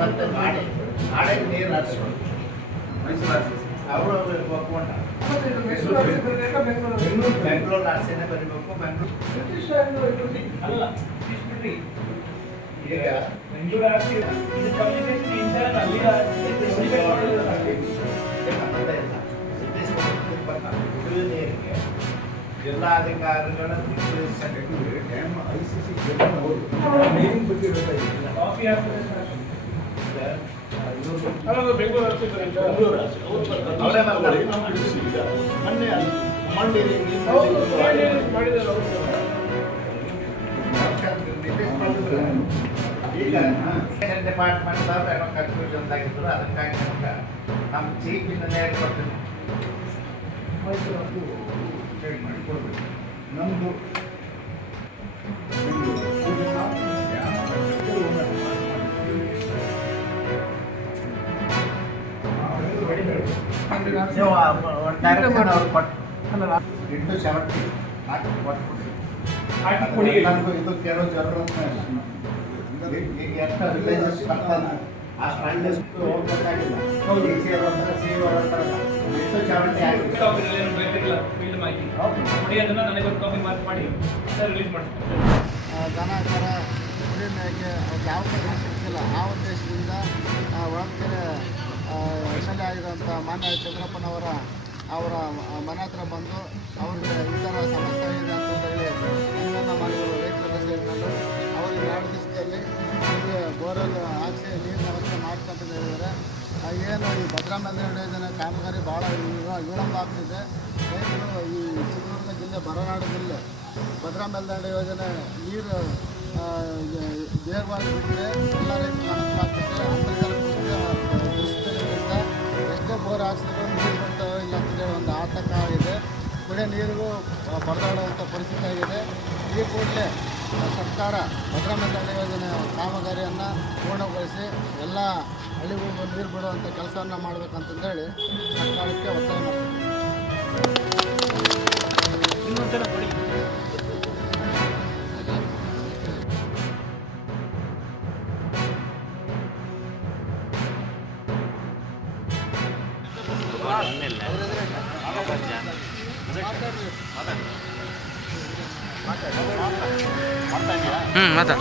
ಮತ್ತೆ ಮಾಡಿ ನಾಳೆಗೆ ನೀರು ಹರಿಸ್ಬೇಕು. ಅವರು ಒಪ್ಕೊಂಡ ಬೆಂಗಳೂರು ಆಸೆನೇ ಬರೀಬೇಕು. ಬೆಂಗಳೂರು ಅಲ್ಲ ಈಗ ಬೆಂಗಳೂರು ಆಸೆ ಇದು ಕಮ್ಯುನಿಕೇಶನ್ ಇಂಟರ್ನ್ ಅಲ್ಲಿ ನೀರಿಗೆ ಜಿಲ್ಲಾಧಿಕಾರಿಗಳ ಡ್ಯಾಮ್ ICC ನೀರಿನ ಬಗ್ಗೆ ಕಾಫಿ ಈಗ ಡಿಪಾರ್ಟ್ಮೆಂಟ್ ಏನೋ ಕನ್ಫ್ಯೂಷನ್ದಾಗಿದ್ರು. ಅದಕ್ಕಾಗಿ ನಮ್ಗೆ ನಮ್ಮ ಚೀಫ್ ಇಂಜಿನಿಯರ್ ಕೊಡ್ತೀನಿ ಮಾಡಿ ಕೊಡ್ಬೇಕು. ನಮ್ಮದು ಇದು ಕೆಲವು ಜरूरत ಈಗ ಎಷ್ಟು ರಿಲೈಸಸ್ ಬರ್ತದೆ ಆ ಸ್ಟ್ಯಾಂಡರ್ಸ್ ಹೋಗ್ಬೇಕಾಗಿಲ್ಲ. ಎಷ್ಟು 70 ಆಗಿದೆ. ದನ ಕರ ಕುರಿ ಮೇಕೆ ಯಾವ ಕಡೆ ಸಿಗ್ತಿಲ್ಲ. ಆ ಉದ್ದೇಶದಿಂದ ಒಳಗೆರೆ ಎಮ್ ಆಗಿರುವಂಥ ಮಾನ್ಯ ಚಂದ್ರಪ್ಪನವರ ಮನೆ ಹತ್ರ ಬಂದು ಅವ್ರಿಗೆ ಈ ಥರ ಸಮಸ್ಯೆ ಇದೆ ಅಂತಂದೇಳಿ ಮನವಿಯನ್ನು ಮಾಡಿದರು. ರೈತರ ಸೇರಿಕೊಂಡು ಅವ್ರಿಗೆ 2 ದಿವಸದಲ್ಲಿ ಬೋರ್ವೆಲ್ ಹಾಕಿಸಿ ನೀರಿನ ವ್ಯವಸ್ಥೆ ಮಾಡ್ಕೊಂತ ಹೇಳಿದ್ದಾರೆ. ಏನು ಈ ಭದ್ರಾ ಮೇಲ್ದಂಡೆ ಯೋಜನೆ ಕಾಮಗಾರಿ ಭಾಳ ವಿಳಂಬ ಆಗ್ತಿದೆ. ರೈತರು ಈ ಚಿತ್ರದುರ್ಗ ಜಿಲ್ಲೆ ಬರನಾಡು ಜಿಲ್ಲೆ ಭದ್ರಾ ಮೇಲ್ದಂಡೆ ಯೋಜನೆ ನೀರು ಬೇಗವಾಗಿ ಬಿಟ್ಟರೆ ಎಲ್ಲ ರೈತರು ಅನುಕೂಲ ಆಗ್ತದೆ. ಅಂತರ್ಜಲ ಎಷ್ಟೇ ಬೋರ್ ಹಾಕ್ಸಿದ್ರು ನೀರು ಬರ್ತಾವೆ ಇಲ್ಲ ಅಂತೇಳಿ ಒಂದು ಆತಂಕ ಆಗಿದೆ. ಕುಡಿಯೋ ನೀರಿಗೂ ಪರದಾಡುವಂಥ ಪರಿಸ್ಥಿತಿ ಆಗಿದೆ. ಈ ಕೂಡಲೇ ಸರ್ಕಾರ ಭದ್ರಾ ಮೇಲ್ದಂಡೆ ಯೋಜನೆ ಕಾಮಗಾರಿಯನ್ನು ಪೂರ್ಣಗೊಳಿಸಿ ಎಲ್ಲ ಹಳ್ಳಿಗಳಿಗೂ ನೀರು ಬಿಡುವಂಥ ಕೆಲಸವನ್ನು ಮಾಡಬೇಕಂತಂದೇಳಿ ಸರ್ಕಾರಕ್ಕೆ ಒತ್ತಾಯ ಮಾಡ್ತೀವಿ. ಮಾತಾ